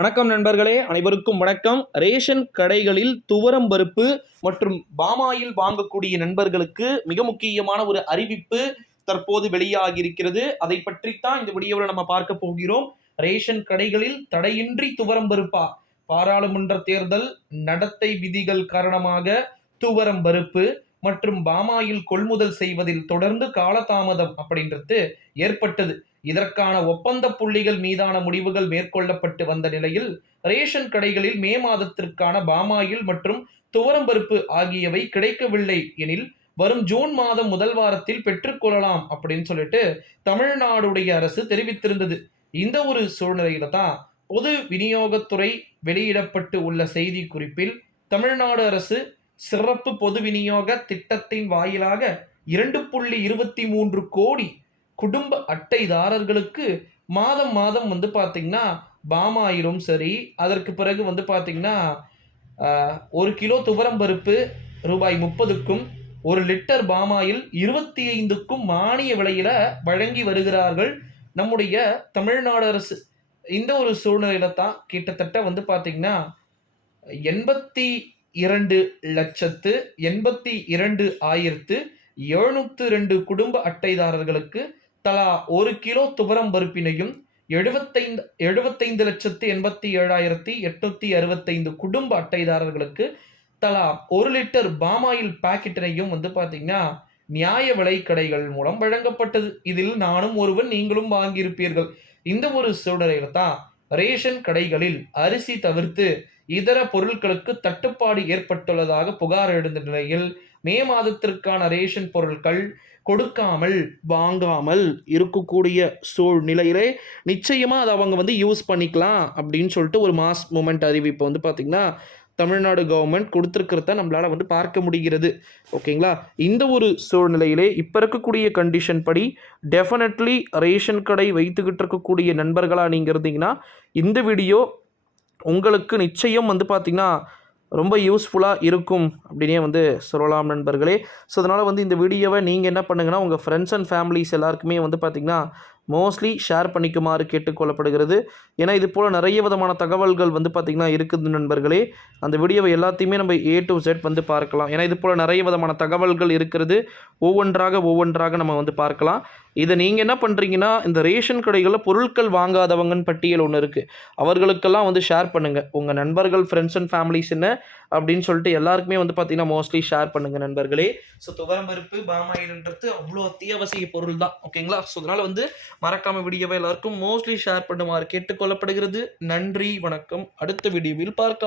வணக்கம் நண்பர்களே அனைவருக்கும் வணக்கம். ரேஷன் கடைகளில் துவரம் பருப்பு மற்றும் பாமாயில் வாங்கக்கூடிய நண்பர்களுக்கு மிக முக்கியமான ஒரு அறிவிப்பு தற்போது வெளியாகி இருக்கிறது அதை பற்றித்தான் இந்த வீடியோவில் நம்ம பார்க்க போகிறோம். ரேஷன் கடைகளில் தடையின்றி துவரம் பருப்பா? பாராளுமன்ற தேர்தல் நடத்தை விதிகள் காரணமாக துவரம் பருப்பு மற்றும் பாமாயில் கொள்முதல் செய்வதில் தொடர்ந்து காலதாமதம் அப்படின்றது ஏற்பட்டது. இதற்கான ஒப்பந்த புள்ளிகள் மீதான முடிவுகள் மேற்கொள்ளப்பட்டு வந்த நிலையில் ரேஷன் கடைகளில் மே மாதத்திற்கான பாமாயில் மற்றும் துவரம்பருப்பு ஆகியவை கிடைக்கவில்லை எனில் வரும் ஜூன் மாதம் முதல் வாரத்தில் பெற்றுக்கொள்ளலாம் அப்படின்னு சொல்லிட்டு தமிழ்நாடுடைய அரசு தெரிவித்திருந்தது. இந்த ஒரு சூழ்நிலையில தான் பொது விநியோகத்துறை வெளியிடப்பட்டு உள்ள செய்தி குறிப்பில் தமிழ்நாடு அரசு சிறப்பு பொது விநியோக திட்டத்தின் வாயிலாக இரண்டு புள்ளி இருபத்தி மூன்று கோடி குடும்ப அட்டைதாரர்களுக்கு மாதம் மாதம் வந்து பார்த்திங்கன்னா பாமாயிலும் சரி அதற்கு பிறகு வந்து பார்த்திங்கன்னா ஒரு கிலோ துவரம் பருப்பு ரூபாய் முப்பதுக்கும் ஒரு லிட்டர் பாமாயில் இருபத்தி ஐந்துக்கும் மானிய விலையில் வழங்கி வருகிறார்கள் நம்முடைய தமிழ்நாடு அரசு. இந்த ஒரு சூழ்நிலையில தான் கிட்டத்தட்ட வந்து பார்த்திங்கன்னா எண்பத்தி இரண்டு லட்சத்து எண்பத்தி இரண்டு ஆயிரத்து எழுநூத்து ரெண்டு குடும்ப அட்டைதாரர்களுக்கு தலா ஒரு கிலோ துவரம் பருப்பினையும் எழுபத்தைந்து எழுபத்தைந்து லட்சத்து எண்பத்தி ஏழாயிரத்தி எட்நூத்தி அறுபத்தைந்து குடும்ப அட்டைதாரர்களுக்கு தலா ஒரு லிட்டர் பாமாயில் பாக்கெட்டினையும் வந்து பார்த்தீங்கன்னா நியாய விலை கடைகள் மூலம் வழங்கப்பட்டது. இதில் நானும் ஒருவன் நீங்களும் வாங்கியிருப்பீர்கள். இந்த ஒரு சூழ்நிலையில தான் ரேஷன் கடைகளில் அரிசி தவிர்த்து இதர பொருட்களுக்கு தட்டுப்பாடு ஏற்பட்டுள்ளதாக புகார் எழுந்த நிலையில் மே மாதத்திற்கான ரேஷன் பொருட்கள் கொடுக்காமல் வாங்காமல் இருக்கக்கூடிய சூழ்நிலையிலே நிச்சயமாக அதை அவங்க வந்து யூஸ் பண்ணிக்கலாம் அப்படின்னு சொல்லிட்டு ஒரு மாஸ் மூமெண்ட் அறிவிப்பு வந்து பார்த்திங்கன்னா தமிழ்நாடு கவர்மெண்ட் கொடுத்துருக்கிறத நம்மளால் வந்து பார்க்க முடிகிறது. ஓகேங்களா இந்த ஒரு சூழ்நிலையிலே இப்போ இருக்கக்கூடிய கண்டிஷன் படி டெஃபினெட்லி ரேஷன் கடை வைத்துக்கிட்டு இருக்கக்கூடிய நண்பர்களாக நீங்கள் இருந்தீங்கன்னா இந்த வீடியோ உங்களுக்கு நிச்சயம் வந்து பார்த்திங்கன்னா ரொம்ப யூஸ்ஃபுல்லாக இருக்கும் அப்படின்னே வந்து சொல்லலாம் நண்பர்களே. ஸோ அதனால் வந்து இந்த வீடியோவை நீங்கள் என்ன பண்ணுங்கன்னா உங்கள் ஃப்ரெண்ட்ஸ் அண்ட் ஃபேமிலிஸ் எல்லாருக்குமே வந்து பார்த்திங்கன்னா மோஸ்ட்லி ஷேர் பண்ணிக்குமாறு கேட்டுக்கொள்ளப்படுகிறது ஏன்னா இது போல் நிறைய விதமான தகவல்கள் வந்து பார்த்திங்கன்னா இருக்குது நண்பர்களே. அந்த வீடியோவை எல்லாத்தையுமே நம்ம ஏ டு செட் வந்து பார்க்கலாம். ஏன்னா இது போல் நிறைய விதமான தகவல்கள் இருக்கிறது. ஒவ்வொன்றாக ஒவ்வொன்றாக நம்ம வந்து பார்க்கலாம். இதை நீங்கள் என்ன பண்ணுறீங்கன்னா இந்த ரேஷன் கடைகளில் பொருட்கள் வாங்காதவங்கன்னு பட்டியல் ஒன்று இருக்குது அவர்களுக்கெல்லாம் வந்து ஷேர் பண்ணுங்கள் உங்கள் நண்பர்கள் ஃப்ரெண்ட்ஸ் அண்ட் ஃபேமிலிஸ் என்ன அப்படின்னு சொல்லிட்டு எல்லாருக்குமே வந்து பார்த்தீங்கன்னா மோஸ்ட்லி ஷேர் பண்ணுங்கள் நண்பர்களே. ஸோ துவரம்பருப்பு பாமாயில்ன்றது அவ்வளோ அத்தியாவசிய பொருள் தான் ஓகேங்களா? ஸோ அதனால் வந்து மறக்காம வீடியோவை எல்லாருக்கும் மோஸ்ட்லி ஷேர் பண்ணுமாறு கேட்டுக்கொள்ளப்படுகிறது. நன்றி வணக்கம். அடுத்த வீடியோவில் பார்க்கலாம்.